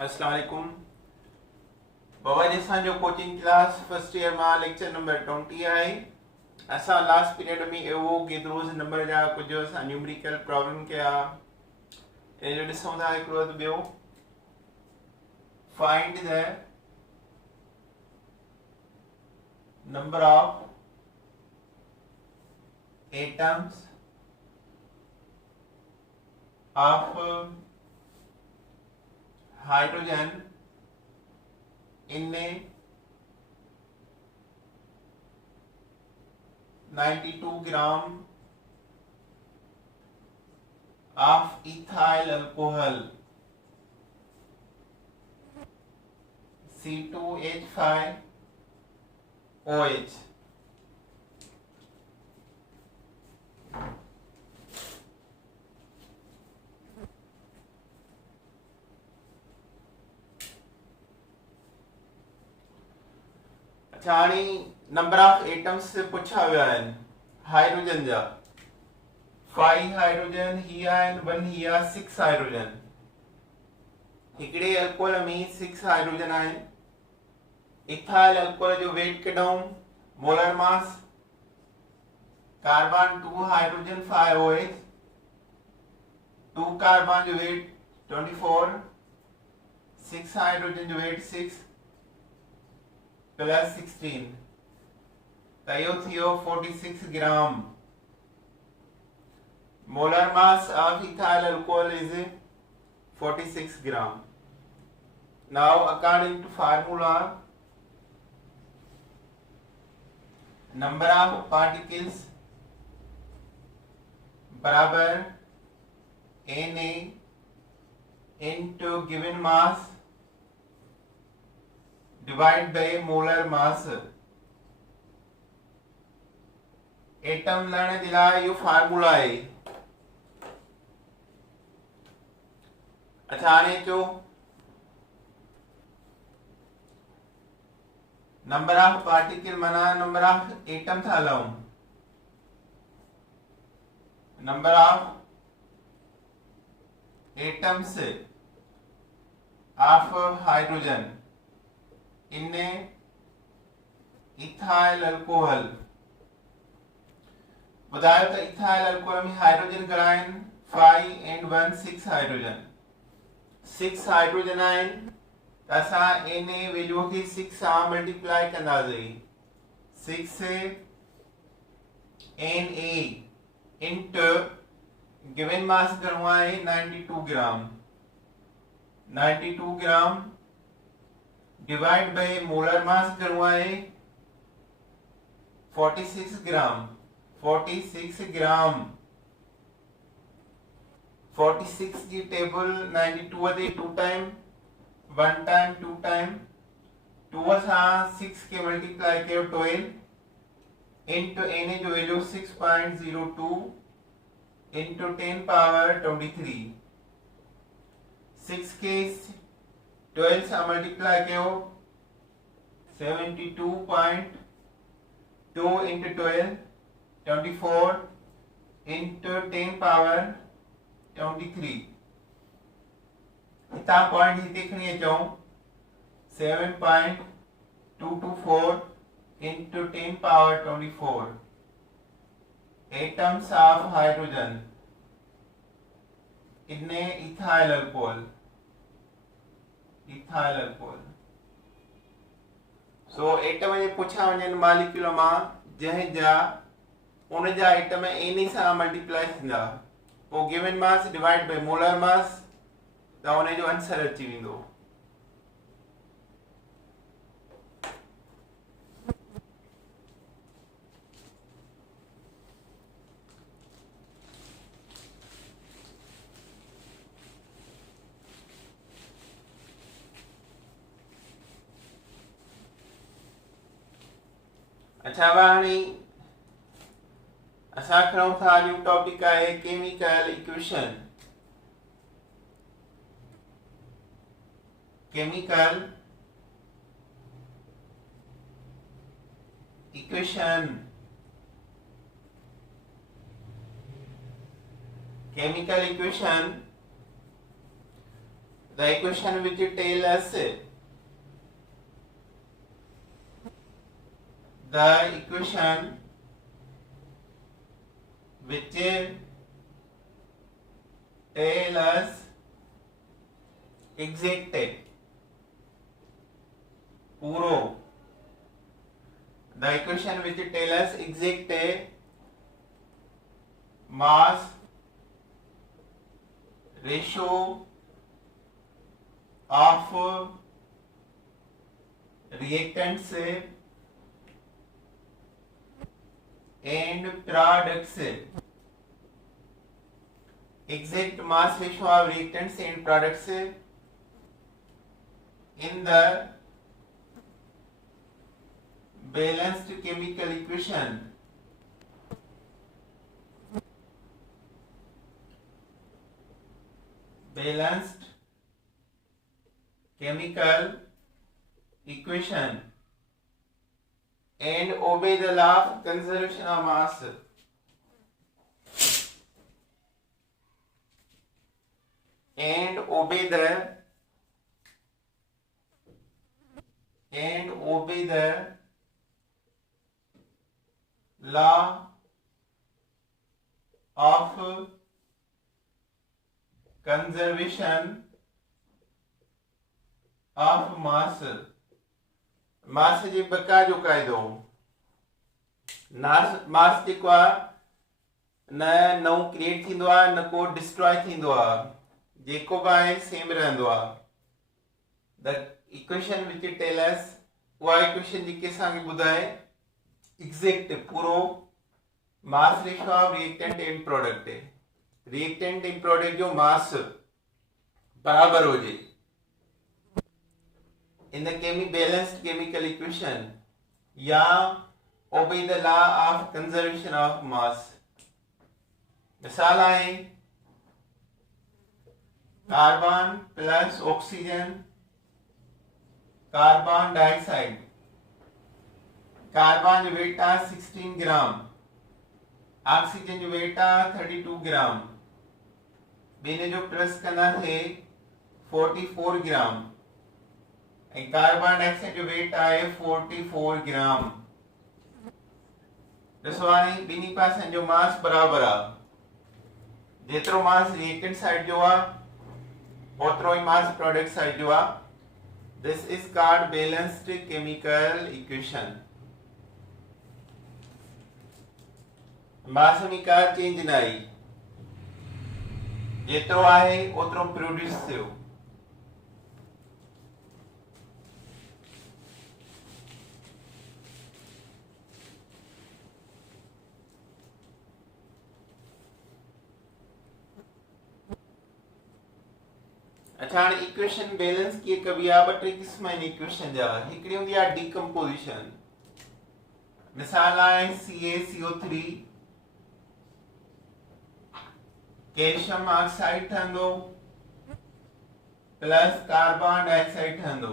अस्सलाम वालेकुम बाबा जी। असांजो कोचिंग क्लास फर्स्ट ईयर में लेक्चर नंबर 20 है। असां लास्ट पीरियड में एवो गेद्रोज नंबर जा कुछ असां न्यूमेरिकल प्रॉब्लम कया। इन जो ॾिसूं था हिकिड़ो त ॿियो find the number of atoms of hydrogen in a 92 gram of ethyl alcohol C2H5OH। अच्छा हाणे नंबर ऑफ एटम्स से पूछा विया आहिनि हाइड्रोजन जा। 5 हाइड्रोजन ही आहिनि, 1 ही आहे 6 हाइड्रोजन। हिकिड़े अल्कोहल में 6 हाइड्रोजन आहिनि। इथाइल अल्कोहल जो वेट कढूं, molar mass. Carbon 2 hydrogen 5 OH, 2 carbon जो वेट 24, 6 हाइड्रोजन जो वेट 6 प्लस 16 तो यो थियो 46 gram. Molar mass of ethyl alcohol is 46 gram. Now according to formula, number of particles बराबर Na into given mass divide by molar mass. Atom लहण जे लाइ इहो फार्मूला आहे। अच्छा हाणे चो नंबर ऑफ पार्टिकल माना नंबर ऑफ एटम था हलाऊं। Number of atoms of hydrogen in ethyl alcohol. ॿुधायो त इथाइल अल्कोहल में हाइड्रोजन घणा आहिनि? 5 and 1 6 हाइड्रोजन। 6 हाइड्रोजन आहिनि त असां Na वैल्यू खे 6 सां मल्टीप्लाई कंदासीं। 6 Na इनटू गिवन मास घणो आहे 92 ग्राम। 92 ग्राम डिवाइड बाय मोलर मास घणो आहे 46 ग्राम। 46 ग्राम 46 जी टेबल 92 ते 2 टाइम 1 टाइम 2 टाइम 2 सां 6 के मल्टीप्लाई कयो 12 इनटू Na जो वैल्यू 6.02 इनटू 10 पावर 23। 6 के 12 से मल्टीप्लाई कयो 72.2 into 12 24 into 10 power 23। इतना पॉइंट हिते खणी अचूं 7.224 into 10 power 24 atoms of hydrogen in ethyl alcohol। Ethyl alcohol सो एटम जे पुछा वञनि मॉलिक्यूल मां जंहिं जा उन जा एटम Na सां मल्टीप्लाई थींदा पोइ given mass divide by molar मास त उन जो आंसर अची वेंदो। अच्छा हाणे असां खणूं था न्यू टॉपिक आहे chemical equation. Chemical equation chemical equation, the equation which tell us the equation which tell us exact पूरो the equation which tell us exact mass ratio of reactants and products. Exact mass ratio of reactants and products in the balanced chemical equation. Balanced chemical equation and obey the law of conservation of mass. And obey the law of conservation of mass. मास जे बका जो क़ाइदो मास जेको आहे न नओं create थींदो आहे न को डिस्ट्रॉय थींदो आहे जेको बि आहे सेम रहंदो आहे the equation which tell us उहा इक्वेशन जेके असांखे ॿुधाए एग्जैक्ट पूरो mass ratio of reactant and product reactant and product जो मास बराबर हुजे in the balanced chemical equation या obey the law of conservation of mass. मिसाल आहे carbon plus oxygen carbon dioxide carbon जो वेट आहे 16 ग्राम ऑक्सीजन जो wait आहे 32 ग्राम ॿिन्ही जो प्लस कंदासीं 44 ग्राम and carbon dioxide जो वेट आहे 44 ग्राम ॾिसो हाणे ॿिन्ही पासनि जो मास बराबर आहे जेतिरो मास रिएक्टेंट साइड जो आहे ओतिरो ई मास प्रोडक्ट साइड जो आहे this is called balanced chemical equation mass में का चेंज न आई जेतिरो आहे ओतिरो प्रोड्यूस थियो अच्छा हाणे इक्वेशन बैलेंस कीअं कबी आहे ॿ टे क़िस्म आहिनि इक्वेशन जा हिकिड़ी हूंदी आहे डिकम्पोजिशन मिसाल आहे CaCO3 कैल्शियम ऑक्साइड ठहंदो प्लस कार्बन डाइऑक्साइड ठहंदो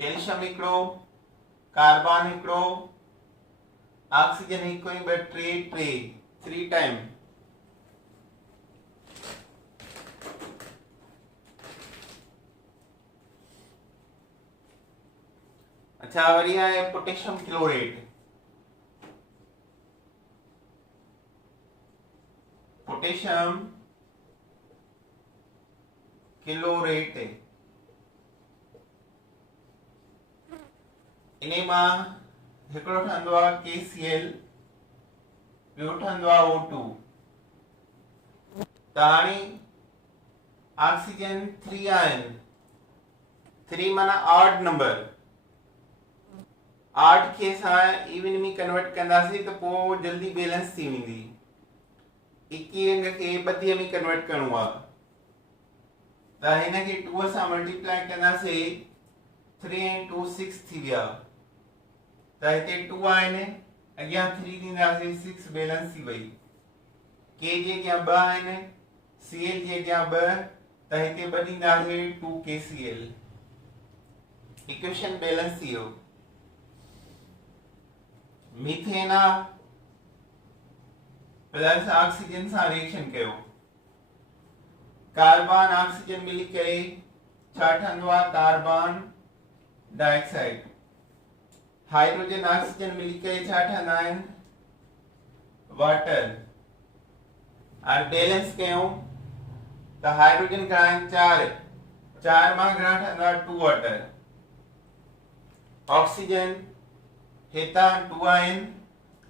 कैल्शियम हिकिड़ो कार्बन हिकिड़ो ऑक्सीजन हिकु ऐं ॿ टे 3 टाइम अच्छा वरी आहे पोटेशियम क्लोरेट पोटेशियम क्लोरेट इन मां हिकिड़ो ठहंदो आहे KCl ॿियो ठहंदो आहे O2 त हाणे ऑक्सीजन 3 आहिनि 3 माना ऑड नंबर 8 खे असां इवन में कन्वर्ट कंदासीं त पोइ जल्दी बैलेंस थी वेंदी 21 खे 32 में कन्वर्ट करणो आहे त हिन खे 2 सां मल्टीप्लाई कंदासीं 3 × 2 6 थी विया त हिते 2 आहिनि अॻियां 3 ॾींदासीं 6 बैलेंस थी वई K जे अॻियां 2 आहिनि Cl जे अॻियां 2 त हिते 2 ॾींदासीं 2 KCl इक्वेशन बैलेंस थी वियो मीथेन प्लस ऑक्सीजन सां रिएक्शन कयो कार्बन ऑक्सीजन मिली करे छा ठहंदो आहे कार्बन डाइऑक्साइड। हाइड्रोजन ऑक्सीजन मिली करे छा ठहंदा आहिनि वाटर। और बैलेंस कयूं त हाइड्रोजन घणा आहिनि चार मां घणा ठहंदा 2 वाटर। ऑक्सीजन हितां 2 आहिनि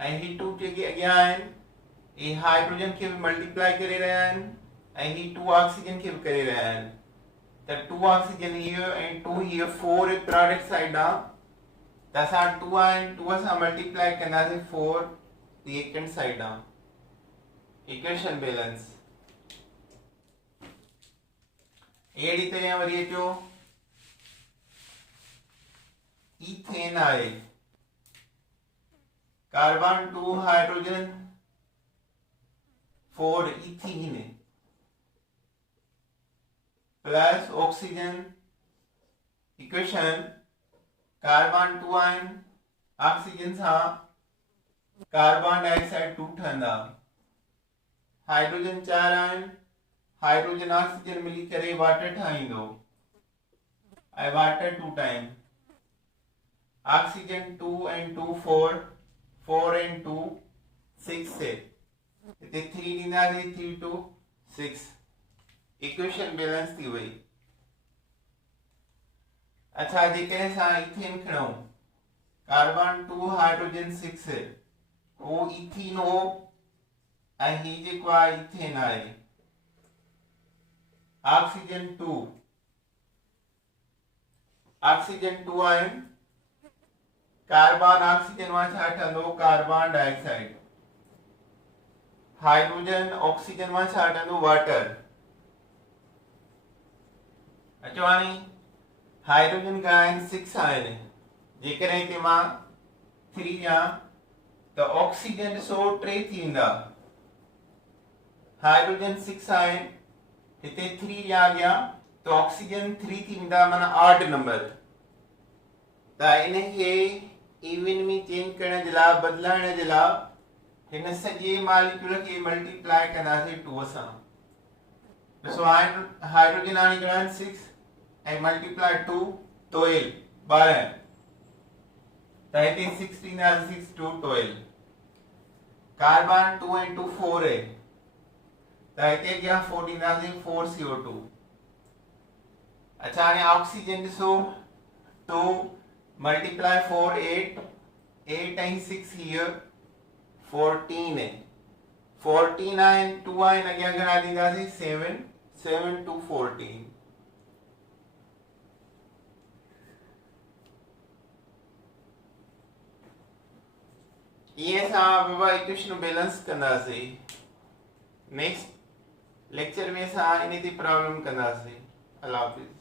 ऐं ही 2 जेके अॻियां आहिनि ही हाइड्रोजन खे बि मल्टीप्लाई करे रहिया आहिनि ऐं ही 2 ऑक्सीजन खे बि करे रहिया आहिनि। त 2 ऑक्सीजन हियो ऐं 2 हियो 4 प्रोडक्ट साइड आहे त असां 2 आहिनि 2 सां मल्टीप्लाई कंदासीं 4 रिएक्टेंट साइड आहे। इक्वेशन बैलेंस अहिड़ी तरह वरी अचो इथेन आहे carbon 2 hydrogen 4 ethene plus oxygen. Equation carbon 2 आहिनि ऑक्सीजन सां कार्बन डाइऑक्साइड 2 ठहंदा। हाइड्रोजन 4 आहिनि हाइड्रोजन ऑक्सीजन मिली करे वाटर ठाहींदो ऐं water 2 time. Oxygen 2 and 2 4 and 2 6 है इते 3 ॾींदासीं 3 2 6 इक्वेशन बैलेंस थी वई। अच्छा जेकॾहिं असां इथेन खणूं कार्बन 2 हाइड्रोजन 6 है वो इथीन हो ऐं ही जेको आहे इथेन आहे। ऑक्सीजन 2 आहिनि कार्बन ऑक्सीजन मां छा ठहंदो कार्बन डाइऑक्साइड। हाइड्रोजन ऑक्सीजन मां छा ठहंदो वाटर। अचो हाणे हाइड्रोजन घणा आहिनि 6 आहिनि जेकॾहिं हिते मां 3 ॾियां त ऑक्सीजन ॾिसो 3 थींदा। हाइड्रोजन 6 आहिनि हिते 3 ॾियां अॻियां त ऑक्सीजन 3 थींदा माना ऑड नंबर। त इनखे इवन में चेंज करण जे लाइ बदलाइण जे लाइ हिन सॼे मॉलिक्यूल खे मल्टीप्लाई कंदासीं 2 सां। ॾिसो हाइड्रोजन हाणे घणा आहिनि 6 ऐं मल्टीप्लाई 2 12 त हिते 6 ॾींदासीं 6 2 12। कार्बन 2 and 2 4 है त हिते अॻियां 4 ॾींदासीं 4 CO2। अच्छा हाणे ऑक्सीजन ॾिसो 2 multiply 4 8 and 6 here 14 है 14 and 2 and अॻियां घणा ॾींदासीं 7 to 14। ये असां बाबा इक्वेशन बैलेंस कंदासीं। नेक्स्ट लेक्चर में असां इन ते प्रॉब्लम कंदासीं। अल्लाह हाफिज़।